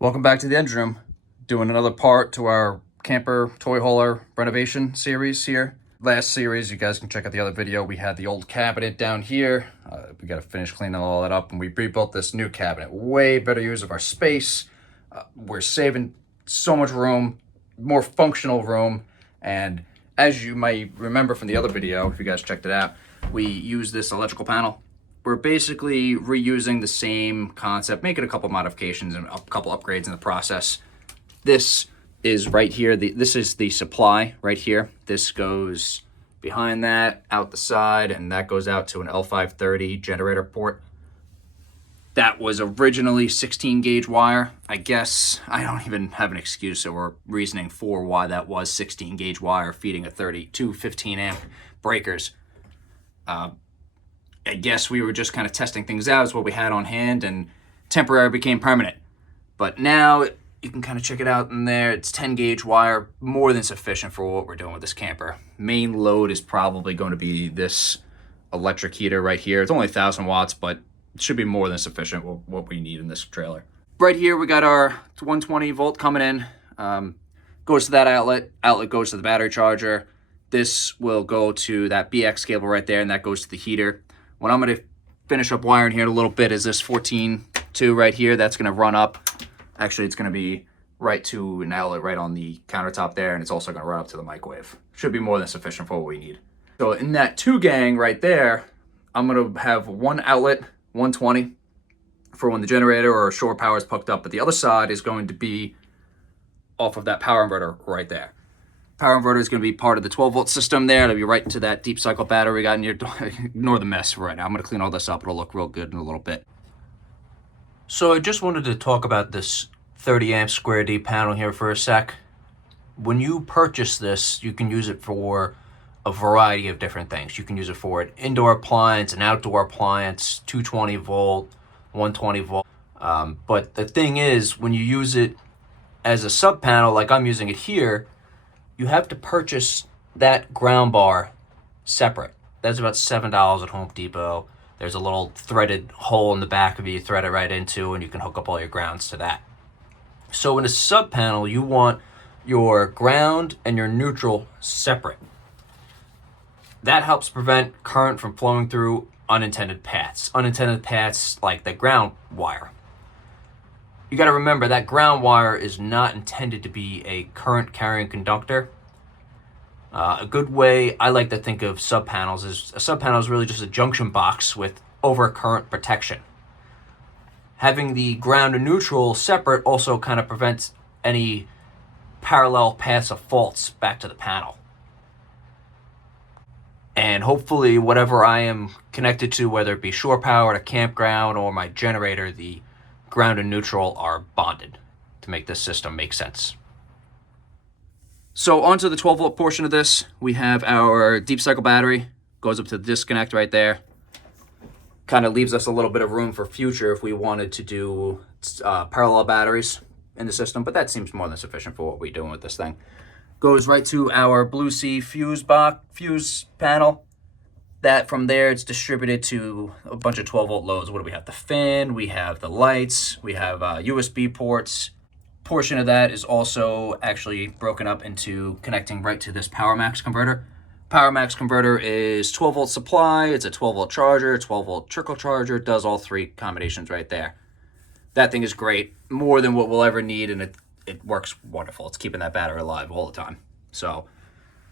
Welcome back to the engine room. Doing another part to our camper toy hauler renovation series here. Last series, you guys can check out the other video. We had the old cabinet down here. We got to finish cleaning all that up, and we rebuilt this new cabinet. Way better use of our space. We're saving so much room, more functional room. And as you might remember from the other video, if you guys checked it out, we used this electrical panel. We're basically reusing the same concept, making a couple modifications and a couple upgrades in the process. This is right here. This is the supply right here. This goes behind that, out the side, and that goes out to an L530 generator port. That was originally 16 gauge wire. I guess I don't even have an excuse or reasoning for why that was 16 gauge wire feeding a 32 15 amp breakers. I guess we were just kind of testing things out as what we had on hand, and temporary became permanent. But now you can kind of check it out in there. It's 10 gauge wire, more than sufficient for what we're doing with this camper. Main load is probably going to be this electric heater right here. It's only 1,000 watts, but it should be more than sufficient what we need in this trailer. Right here, we got our 120 volt coming in. Goes to that outlet. Outlet goes to the battery charger. This will go to that BX cable right there, and that goes to the heater. What I'm going to finish up wiring here in a little bit is this 14.2 right here. That's going to run up. Actually, it's going to be right to an outlet right on the countertop there, and it's also going to run up to the microwave. Should be more than sufficient for what we need. So in that 2 gang right there, I'm going to have one outlet, 120, for when the generator or shore power is hooked up, but the other side is going to be off of that power inverter right there. Power inverter is going to be part of the 12 volt system there. It'll be right to that deep cycle battery we got in here. Ignore the mess right now. I'm going to clean all this up. It'll look real good in a little bit. So I just wanted to talk about this 30 amp square D panel here for a sec. When you purchase this, you can use it for a variety of different things. You can use it for an indoor appliance, an outdoor appliance, 220 volt, 120 volt. But the thing is, when you use it as a sub panel, like I'm using it here, you have to purchase that ground bar separate. That's about $7 at Home Depot. There's a little threaded hole in the back of it you thread it right into, and you can hook up all your grounds to that. So in a sub panel, you want your ground and your neutral separate. That helps prevent current from flowing through unintended paths. Unintended paths like the ground wire. You got to remember that ground wire is not intended to be a current carrying conductor. A good way I like to think of sub panels is a sub panel is really just a junction box with overcurrent protection. Having the ground and neutral separate also kind of prevents any parallel paths of faults back to the panel. And hopefully whatever I am connected to, whether it be shore power, a campground, or my generator, the ground and neutral are bonded to make this system make sense. So onto the 12 volt portion of this, we have our deep cycle battery. Goes up to the disconnect right there. Kind of leaves us a little bit of room for future if we wanted to do parallel batteries in the system, but that seems more than sufficient for what we're doing with this thing. Goes right to our Blue Sea fuse panel. That from there, it's distributed to a bunch of 12 volt loads. What do we have? The fan, we have the lights, we have USB ports. Portion of that is also actually broken up into connecting right to this Power Max converter. Power Max converter is 12 volt supply, it's a 12 volt charger, 12 volt trickle charger, it does all 3 combinations right there. That thing is great, more than what we'll ever need, and it works wonderful. It's keeping that battery alive all the time. So,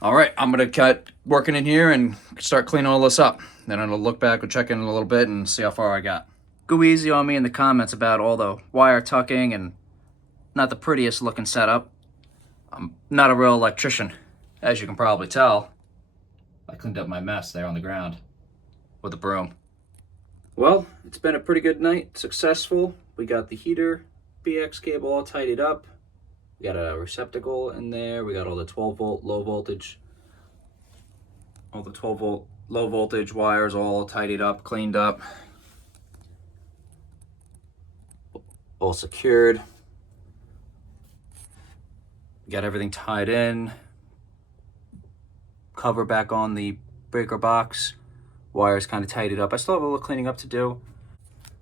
all right, I'm going to cut working in here and start cleaning all this up. Then I'm going to look back and check in a little bit and see how far I got. Go easy on me in the comments about all the wire tucking and not the prettiest looking setup. I'm not a real electrician, as you can probably tell. I cleaned up my mess there on the ground with a broom. Well, it's been a pretty good night, successful. We got the heater, BX cable all tidied up. We got a receptacle in there. We got all the 12 volt low voltage. All the 12 volt low voltage wires all tidied up, cleaned up. All secured. Got everything tied in. Cover back on the breaker box. Wires kind of tidied up. I still have a little cleaning up to do.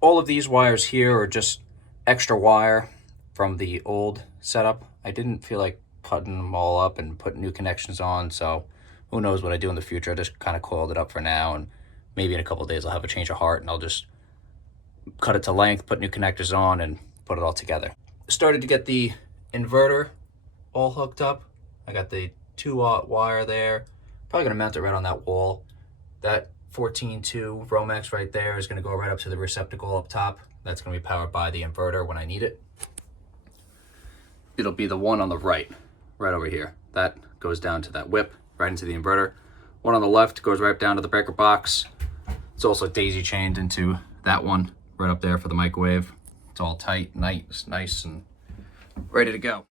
All of these wires here are just extra wire from the old setup. I didn't feel like putting them all up and putting new connections on, so who knows what I do in the future. I just kind of coiled it up for now, and maybe in a couple of days I'll have a change of heart and I'll just cut it to length, put new connectors on, and put it all together. Started to get the inverter all hooked up. I got the 2-watt wire there. Probably gonna mount it right on that wall. That 14.2 Romex right there is gonna go right up to the receptacle up top. That's gonna be powered by the inverter when I need it. It'll be the one on the right over here. That goes down to that whip, right into the inverter. One on the left goes right down to the breaker box. It's also daisy chained into that one right up there for the microwave. It's all tight, nice and ready to go.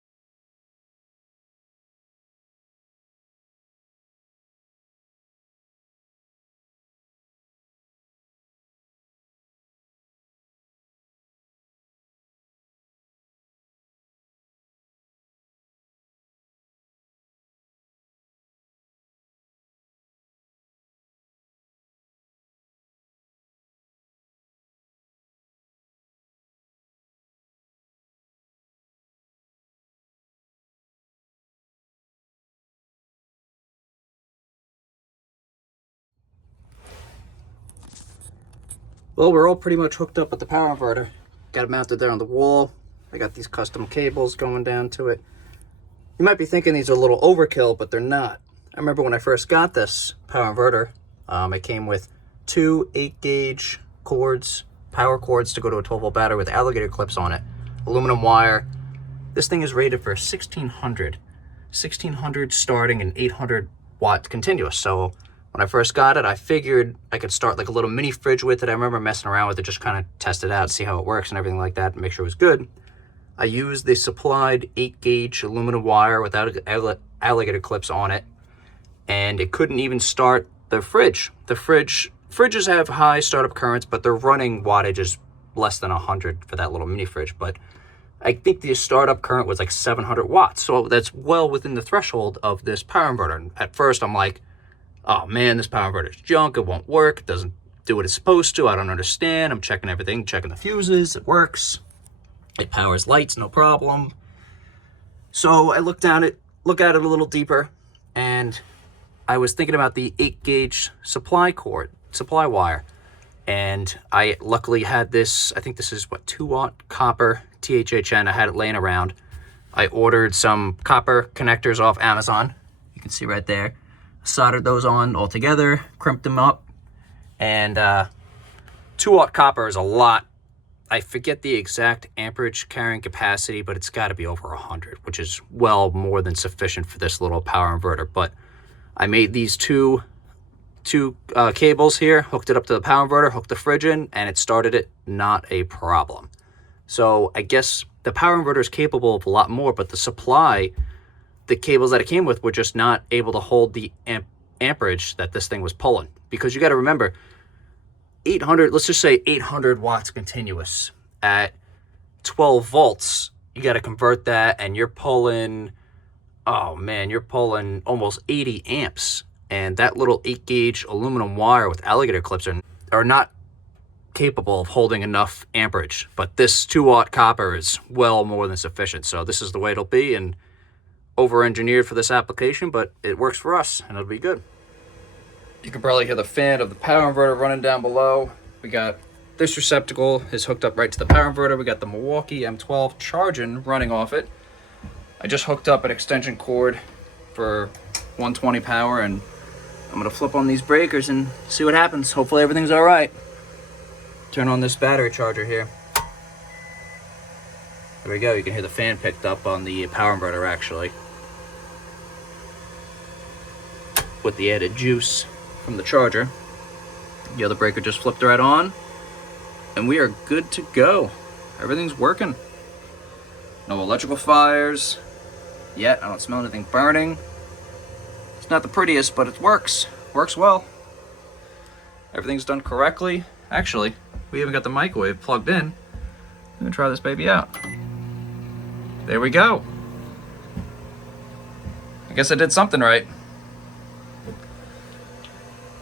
Well, we're all pretty much hooked up with the power inverter. Got it mounted there on the wall. I got these custom cables going down to it. You might be thinking these are a little overkill, but they're not. I remember when I first got this power inverter, it came with 2 8-gauge cords, power cords to go to a 12-volt battery with alligator clips on it, aluminum wire. This thing is rated for 1600 starting and 800 watt continuous. So when I first got it, I figured I could start like a little mini fridge with it. I remember messing around with it, just kind of test it out, see how it works and everything like that, and make sure it was good. I used the supplied 8-gauge aluminum wire without alligator clips on it, and it couldn't even start the fridge. Fridges have high startup currents, but their running wattage is less than 100 for that little mini fridge. But I think the startup current was like 700 watts, so that's well within the threshold of this power inverter. And at first, I'm like, oh man, this power inverter is junk. It won't work. It doesn't do what it's supposed to. I don't understand. I'm checking everything, checking the fuses. It works. It powers lights, no problem. So I look at it a little deeper, and I was thinking about the 8-gauge supply wire. And I luckily had this, I think this is 2-watt copper THHN. I had it laying around. I ordered some copper connectors off Amazon. You can see right there. Soldered those on all together, crimped them up, and 2-watt copper is a lot. I forget the exact amperage carrying capacity, but it's got to be over 100, which is well more than sufficient for this little power inverter. But I made these two cables here, hooked it up to the power inverter, hooked the fridge in, and it started it, not a problem. So I guess the power inverter is capable of a lot more, but the cables that it came with were just not able to hold the amperage that this thing was pulling. Because you got to remember, 800, let's just say 800 watts continuous at 12 volts, you got to convert that, and you're pulling, oh man, you're pulling almost 80 amps. And that little 8-gauge aluminum wire with alligator clips are not capable of holding enough amperage. But this 2-watt copper is well more than sufficient. So this is the way it'll be, and over-engineered for this application, but it works for us, and it'll be good. You can probably hear the fan of the power inverter running down below. We got this receptacle is hooked up right to the power inverter. We got the Milwaukee M12 charging running off it. I just hooked up an extension cord for 120 power, and I'm gonna flip on these breakers and see what happens. Hopefully everything's all right. Turn on this battery charger here. There we go. You can hear the fan picked up on the power inverter actually, with the added juice from the charger. The other breaker just flipped right on, and we are good to go. Everything's working. No electrical fires yet. I don't smell anything burning. It's not the prettiest, but it works. Works well. Everything's done correctly. Actually, we even got the microwave plugged in. I'm gonna try this baby out. There we go. I guess I did something right.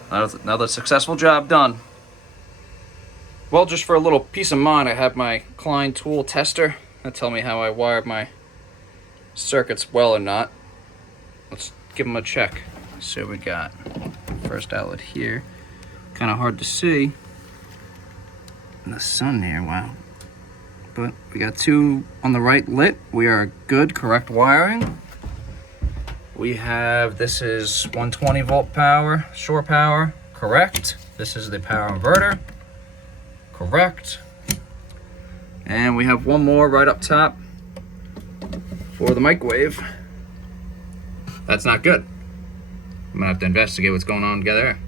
Another successful job done. Well, just for a little peace of mind, I have my Klein tool tester gonna tell me how I wired my circuits well or not. Let's give them a check. So we got first outlet here. Kind of hard to see in the sun here, wow. But we got 2 on the right lit. We are good, correct wiring. We have, this is 120 volt power, shore power, correct. This is the power inverter, correct. And we have one more right up top for the microwave. That's not good. I'm gonna have to investigate what's going on together.